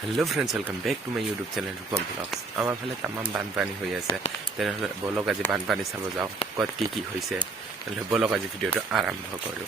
Hello friends welcome back to my YouTube channel Rupam blogs आमार फाले तमाम बानपानी হৈ আছে তেনেহলে বলক আজি বানপানী চাব যাও কত কি হৈছে তেনেহলে বলক আজি ভিডিওটো আৰম্ভ কৰো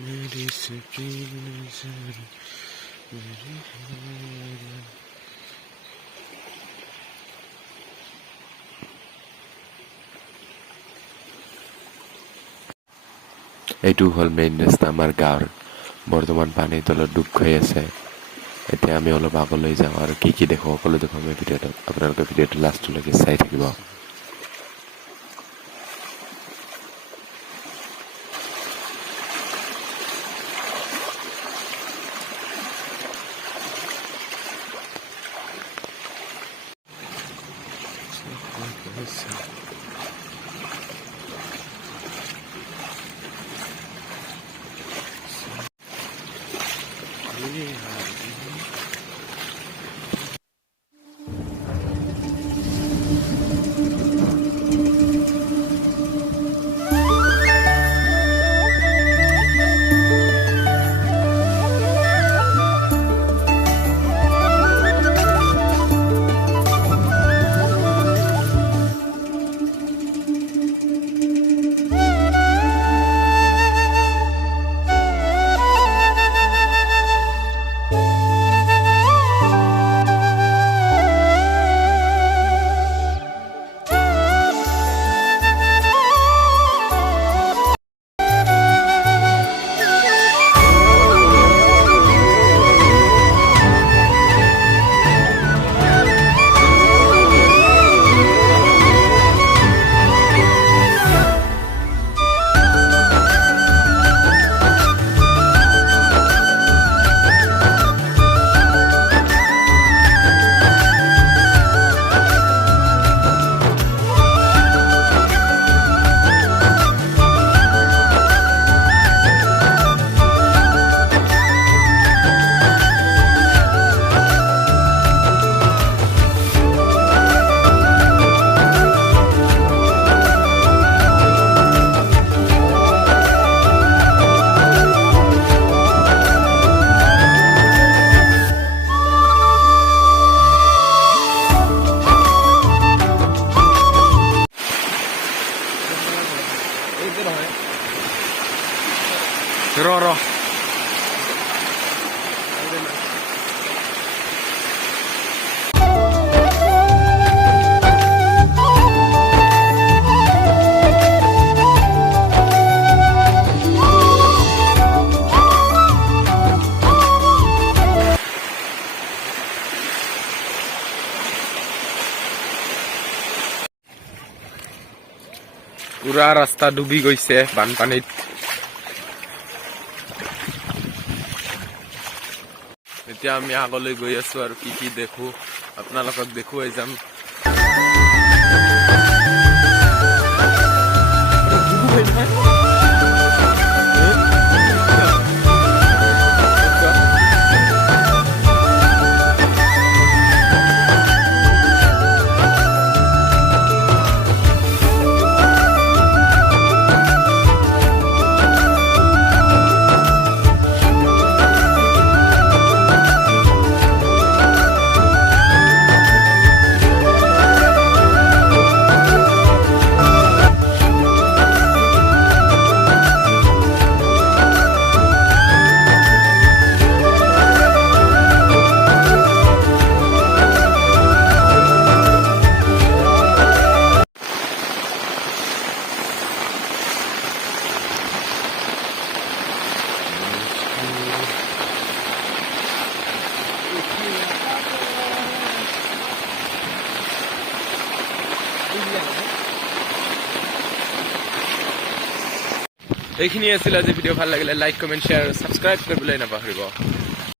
मेरी सकीन नजर मेरी এইটো হল মেইন ৰাস্তা আমাৰ গাঁৱৰ বৰ্তমান পানীৰ তলত ডুব খাই আছে এতিয়া আমি অলপ আগলৈ যাওঁ আৰু কি দেখো সকলো দেখো আমি ভিডিঅ'টো আপোনালোকে ভিডিঅ'টো লাষ্টলৈকে চাই থাকিব Roro. পুরা রাস্তা ডুবি গৈছে বানপানীত এতিয়া আমি আগলৈ গৈ আছো আৰু কি দেখো আপোনালোকক দেখুৱাই যাম এইখিনি আছিল আজি ভিডিও ভাল লাগিলে লাইক কমেন্ট শেয়াৰ সাবস্ক্ৰাইব কৰিবলৈ নাপাহৰিব